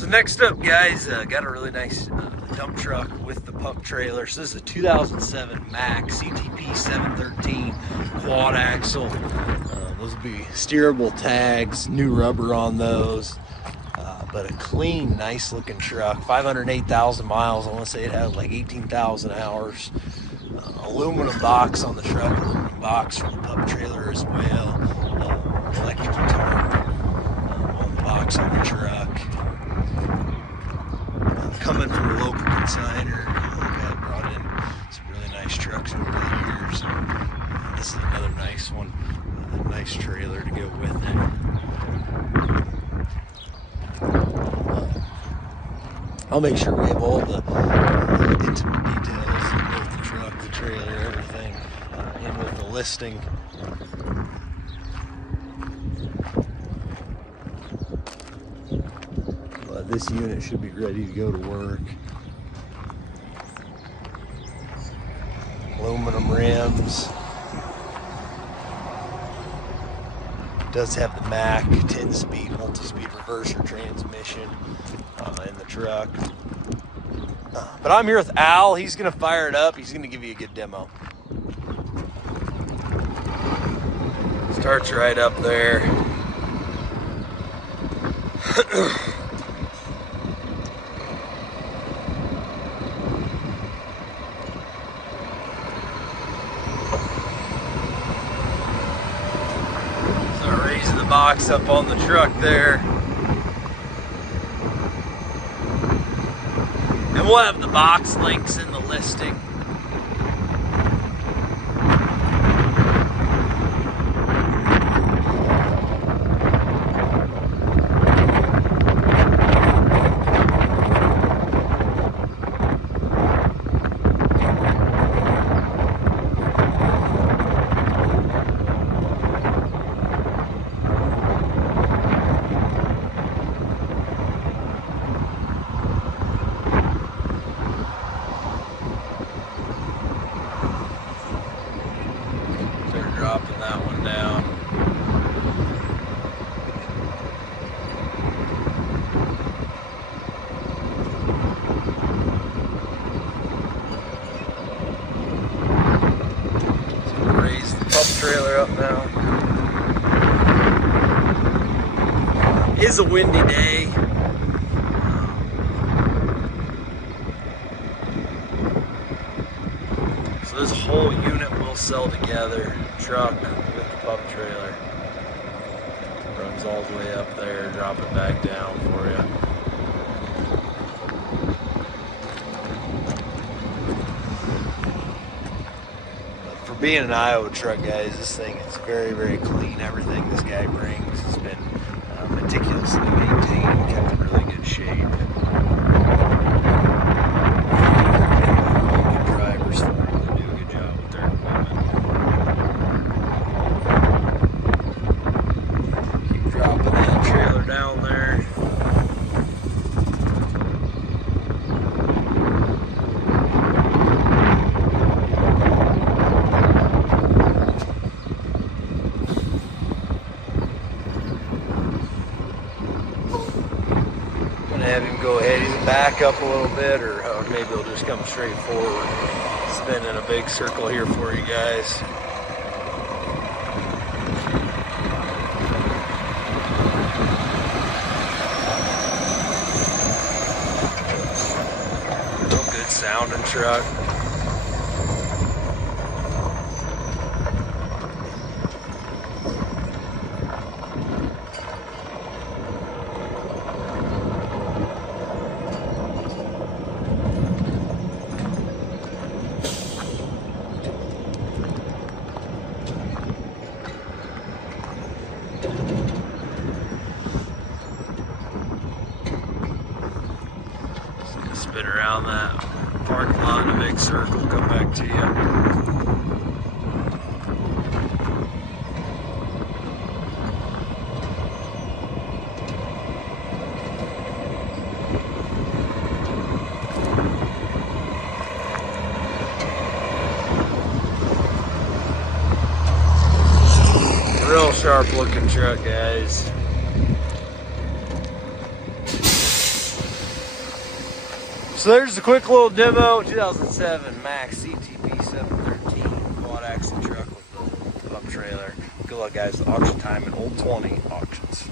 So next up, guys, got a really nice dump truck with the pump trailer. So this is a 2007 MACK CTP713 quad axle. Those will be steerable tags, new rubber on those, but a clean, nice looking truck. 508,000 miles. I want to say it had like 18,000 hours. Aluminum box on the truck, aluminum box for the pump trailer as well. Electric tarp on the box on the truck. Coming from a local consignor. Guy brought in some really nice trucks over the years. This is another nice one. A nice trailer to go with it. I'll make sure we have all the intimate details of the truck, the trailer, everything in with the listing. But this unit should be ready to go to work. Aluminum rims. Does have the Mack 10-speed multi-speed reverser transmission in the truck. But I'm here with Al. He's going to fire it up. He's going to give you a good demo. Starts right up there. Start raising the box up on the truck there. And we'll have the box links in the listing. Dropping that one down. So raise the pump trailer up now. It is a windy day. So this whole unit will sell together. Truck with the pump trailer. Runs all the way up there, drop it back down for you. But for being an Iowa truck, guys, this thing is very, very clean. Everything this guy brings has been meticulously maintained, kept in really good shape. Good drivers for them. They do a good job with their equipment. Dropping that trailer down there. I'm gonna have him go ahead, either back up a little bit or maybe he'll just come straight forward. Spinning a big circle here for you guys. Sounding truck. Spin around that parking lot in a big circle, come back to you. Real sharp looking truck, guys. So there's a quick little demo, 2007 Mack CTP713 quad axle truck with the pump trailer. Good luck guys, auction time at Old 20 Auctions.